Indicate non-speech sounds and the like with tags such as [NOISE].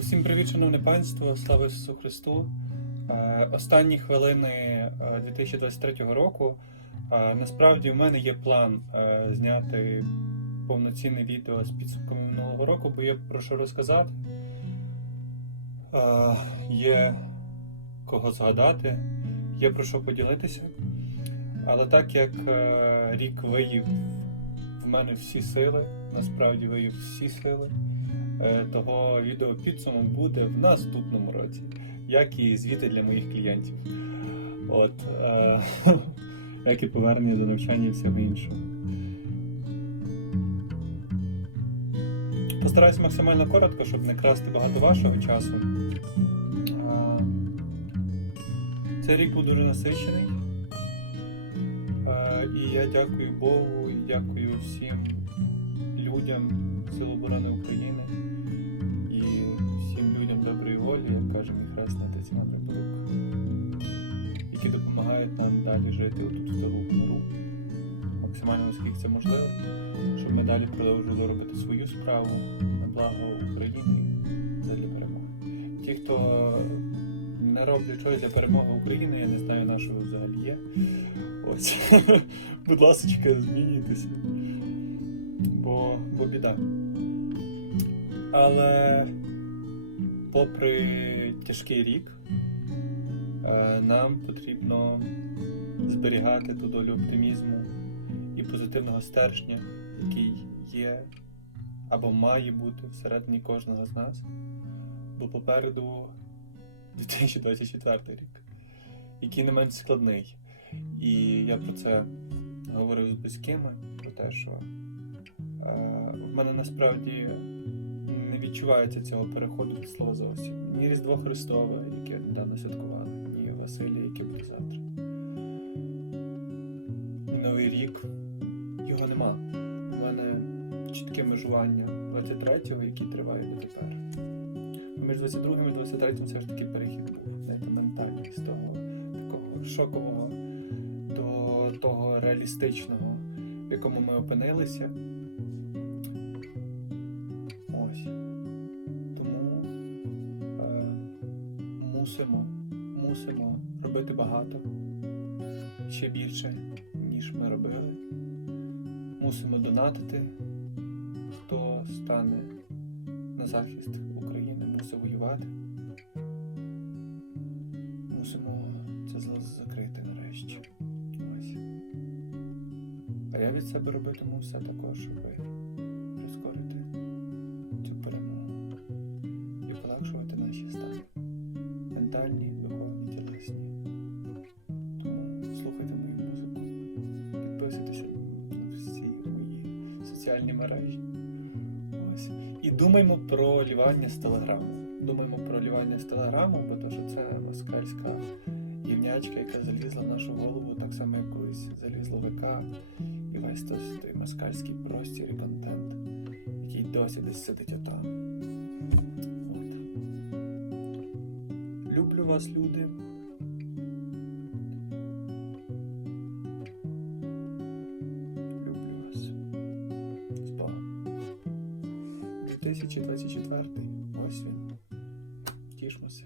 Усім привіт, шановне панство, слава Ісусу Христу. Е, Останні хвилини е, 2023 року. Е, Насправді в мене є план е, зняти повноцінне відео з підсумками минулого року, бо є про що розказати. Е, Є кого згадати, є про що поділитися. Але так як е, рік виїв в мене всі сили, насправді виїв всі сили. Е, того відео підсумок буде в наступному році, як і звіти для моїх клієнтів. От, е, [LAUGHS] як і повернення до навчання і всього іншого. Постараюсь максимально коротко, щоб не красти багато вашого часу. Е, Цей рік був дуже насичений. Е, І я дякую Богу і дякую всім людям Сил оборони України і всім людям доброї волі, як каже мій хресний отець Іван Риборук, які допомагають нам далі жити отут в тилу миру, максимально наскільки це можливо, щоб ми далі продовжували робити свою справу на благо України задля перемоги. Ті, хто не роблять щось для перемоги України, я не знаю, на що ви взагалі є. Ось. [LAUGHS] Будь ласка, змінюйтеся. Бо, бо біда. Але попри тяжкий рік, е, нам потрібно зберігати ту долю оптимізму і позитивного стержня, який є або має бути всередині кожного з нас. Бо попереду 2024 рік, який не менш складний. І я про це говорив з близькими, про те, що в мене насправді не відчувається цього переходу від слова зовсім. Ні Різдво Христове, яке недавно святкували, ні Василія, яке буде завтра. Новий рік його нема. У мене чітке межування 23-го, який триває до тепер. Між 22 і 23 все ж таки перехід був. Знаєте, ментальний з того такого шокового до того реалістичного, в якому ми опинилися. Ось. Тому е, мусимо, мусимо робити багато, ще більше, ніж ми робили. Мусимо донатити, хто стане на захист України, мусить воювати. Мусимо це зло закрити нарешті. Ось. А я від себе робитиму все також, щоб соціальні мережі. Ось. І думаймо про лівання з телеграму. Думаємо про лівання з телеграму, бо то, що це москальська євнячка, яка залізла в нашу голову, так само, як колись залізла в ВК і весь той, москальський простір і контент, який досі десь сидить отам. От. Люблю вас, люди. 2024 ось він. Тішмося.